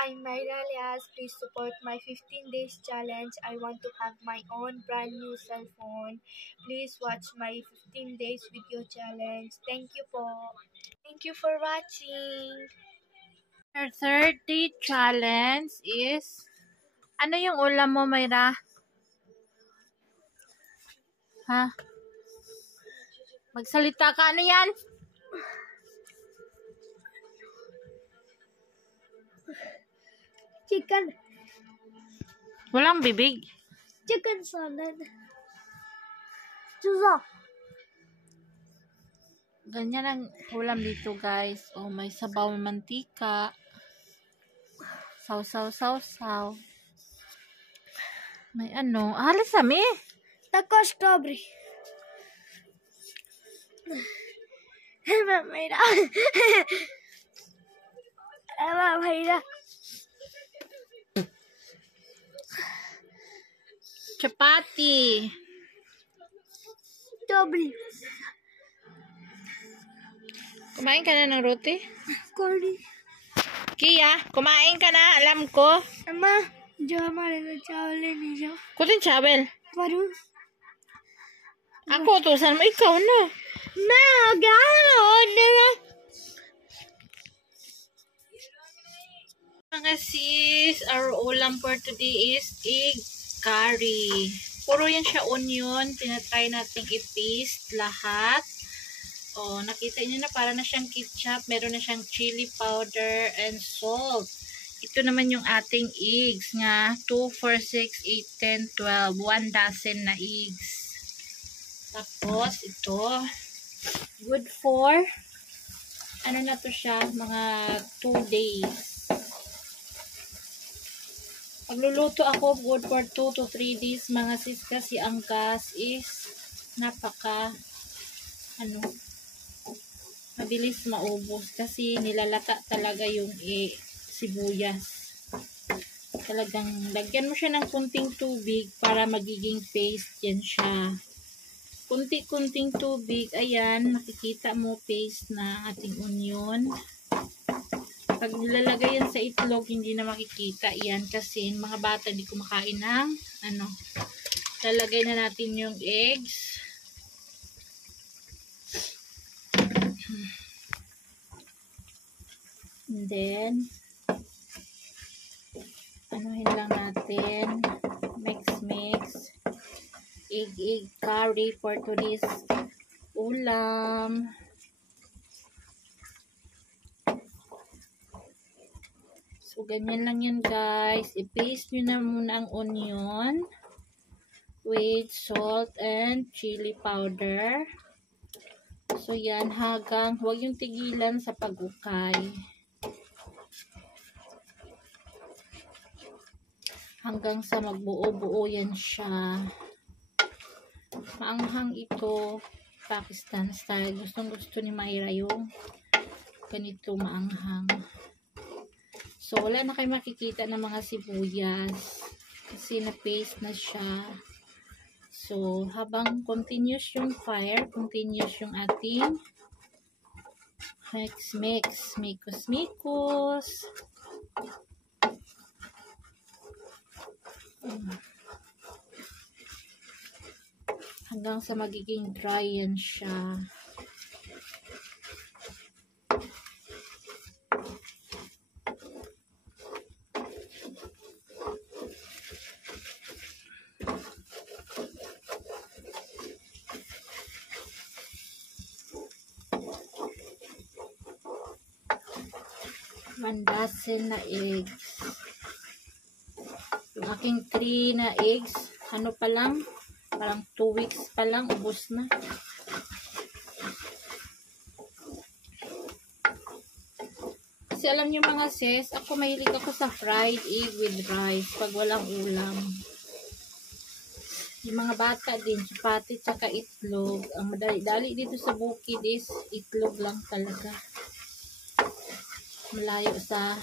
I'm Myra Lias. Please support my 15 days challenge. I want to have my own brand new cell phone. Please watch my 15 days video challenge. Thank you po. Thank you for watching. Our 30 challenge is, ano yung ulam mo, Myra? Ha? Magsalita ka, ano yan? Chicken. Walang bibig. Chicken salad. Chuzo. Ganyan ang ulam dito, guys. Oh, may sabaw mantika. Saw. May ano. Halos sami. Taco strawberry. Mayra. Mayra. Chapati. Strawberry. Kumain ka na ng roti? Curry. Kia, kumain ka na. Alam ko. Ama, जो हमारे लिए चावल लेने जाओ Kutin chawel. Varun Ako, tusan mo. Ikaw na. मैं आ गया और Mga sis, our ulam for today is egg curry. Puro yan siya onion. Tinatry natin i-paste lahat. Oh, nakita niyo na para na siyang ketchup. Meron na siyang chili powder and salt. Ito naman yung ating eggs nga. 2, 4, 6, 8, 10, 12. 1 dozen na eggs. Tapos, ito. Good for, ano na to siya, mga 2 days. Pagluluto ako, good for 2 to 3 days, mga sis, kasi ang gas is napaka, mabilis maubos kasi nilalata talaga yung sibuyas. Talagang lagyan mo siya ng kunting tubig para magiging paste yan siya. Kunti-kunting tubig, ayan, makikita mo paste na ating onion. Pag nilalagay yan sa itlog, hindi na makikita yan kasi mga bata di kumakain ng lalagay na natin yung eggs. And then anuhin lang natin, mix egg curry for today's ulam. So ganyan lang yan, guys. I-paste nyo na muna ang onion with salt and chili powder. So yan, huwag yung tigilan sa pag-ukay. Hanggang sa magbuo-buo yan siya. Maanghang ito, Pakistan style. Gustong-gusto ni Myra yung ganito maanghang. So, wala na kayo makikita ng mga sibuyas kasi na-paste na siya. So, habang continuous yung fire, continuous yung ating mikos. Hanggang sa magiging dry yan siya. One dozen na eggs. Yung aking 3 na eggs, pa lang, parang 2 weeks pa lang, ubos na. Kasi alam niyo mga sis, ako mahilig ako sa fried egg with rice pag walang ulam. Yung mga bata din, chapati tsaka itlog. Ang madali-dali dito sa bukid is itlog lang talaga. Malayo sa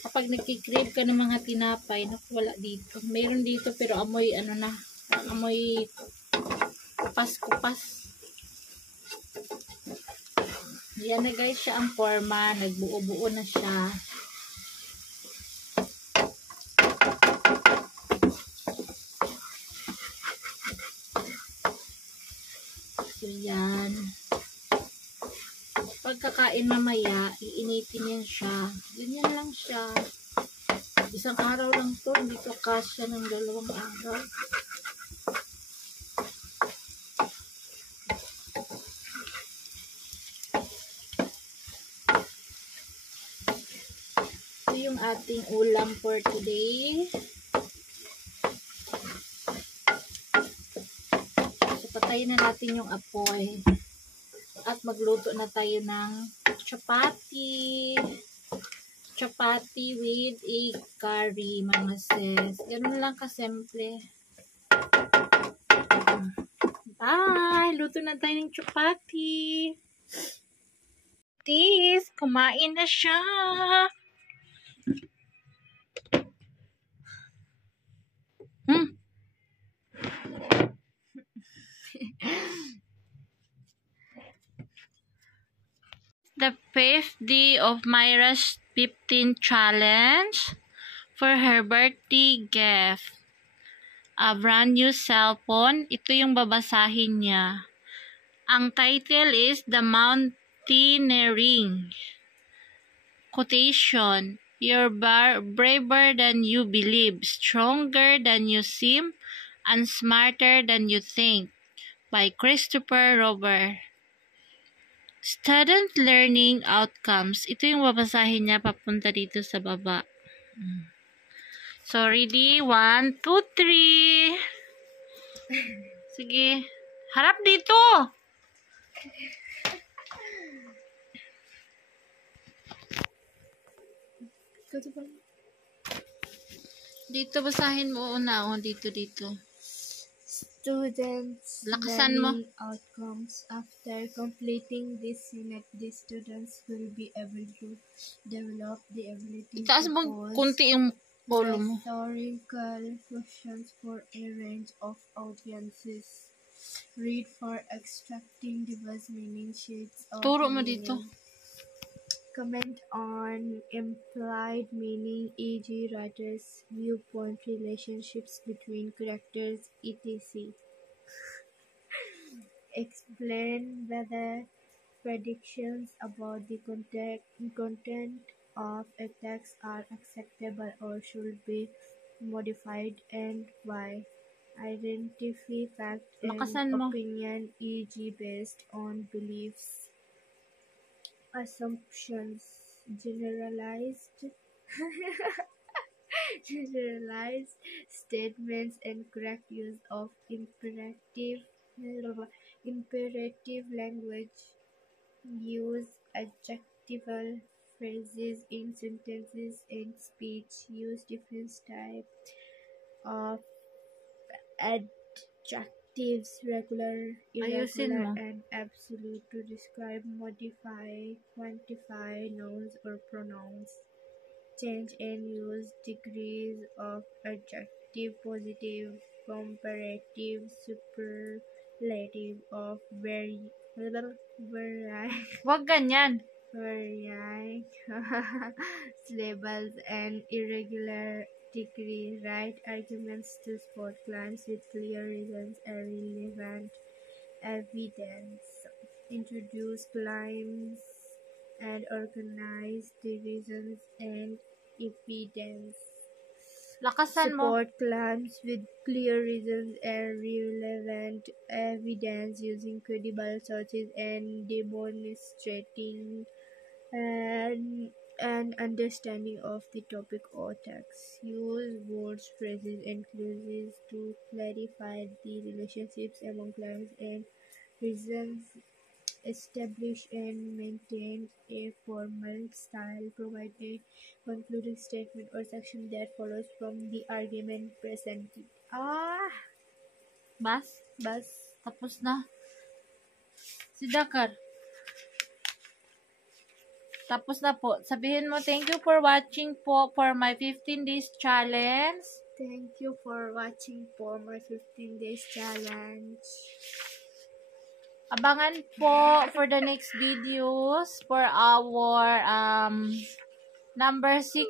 kapag nagkikrave ka ng mga tinapay, naku, wala dito. Mayroon dito pero amoy amoy kupas. Yan na guys siya ang forma. Nagbuo-buo na siya. So yan. Pagkakain mamaya, iinitin yan siya. Ganyan lang siya. Isang araw lang to. Hindi to kasya ng 2 araw. Ito yung ating ulam for today. So, patayin na natin yung apoy. At magluto na tayo ng chapati. Chapati with egg curry, mga sis. Ganun lang kasimple. Bye! Luto na tayo ng chapati. Tis, kumain na siya. The 5th day of Myra's 15th challenge for her birthday gift. A brand new cellphone. Ito yung babasahin niya. Ang title is The Mountaineering. Quotation. You're braver than you believe, stronger than you seem, and smarter than you think. By Christopher Robert. Student learning outcomes. Ito yung babasahin niya papunta dito sa baba. So, ready? 1, 2, 3. Sige. Harap dito! Dito, basahin mo una. Dito. Students' Lakasan mo. learning outcomes. After completing this unit, the students will be able to develop the ability Itaas to mo pose kunti yung volume mo. rhetorical questions for a range of audiences. Read for extracting diverse meaning shades of Turo mo meaning. dito. Comment on implied meaning, e.g. writers' viewpoint, relationships between characters, etc. Explain whether predictions about the content of a text are acceptable or should be modified and why. Identify fact Lakasan and mo. opinion, e.g. based on beliefs, assumptions, generalized statements, and correct use of imperative language. Use adjectival phrases in sentences and speech. Use different types of adjectives, regular, Ayusin irregular, mo. and absolute to describe, modify, quantify nouns or pronouns. Change and use degrees of adjective, positive, comparative, superlative of Wag ganyan. syllables and irregular degree. Write arguments to support claims with clear reasons and relevant evidence. Introduce claims and organize the reasons and evidence. Lakasan mo. Support claims with clear reasons and relevant evidence using credible sources and demonstrating an understanding of the topic or text. Use words, phrases, and clauses to clarify the relationships among claims and reasons. Establish and maintain a formal style. Provide a concluding statement or section that follows from the argument presented. Bas? Bas. Tapos na. Si Dakar. Tapos na po. Sabihin mo, thank you for watching po for my 15 days challenge. Thank you for watching for my 15 days challenge. Abangan po for the next videos for our number 6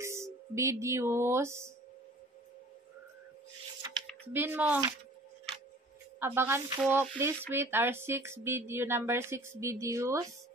videos. Sabihin mo, abangan po, please wait our number 6 videos.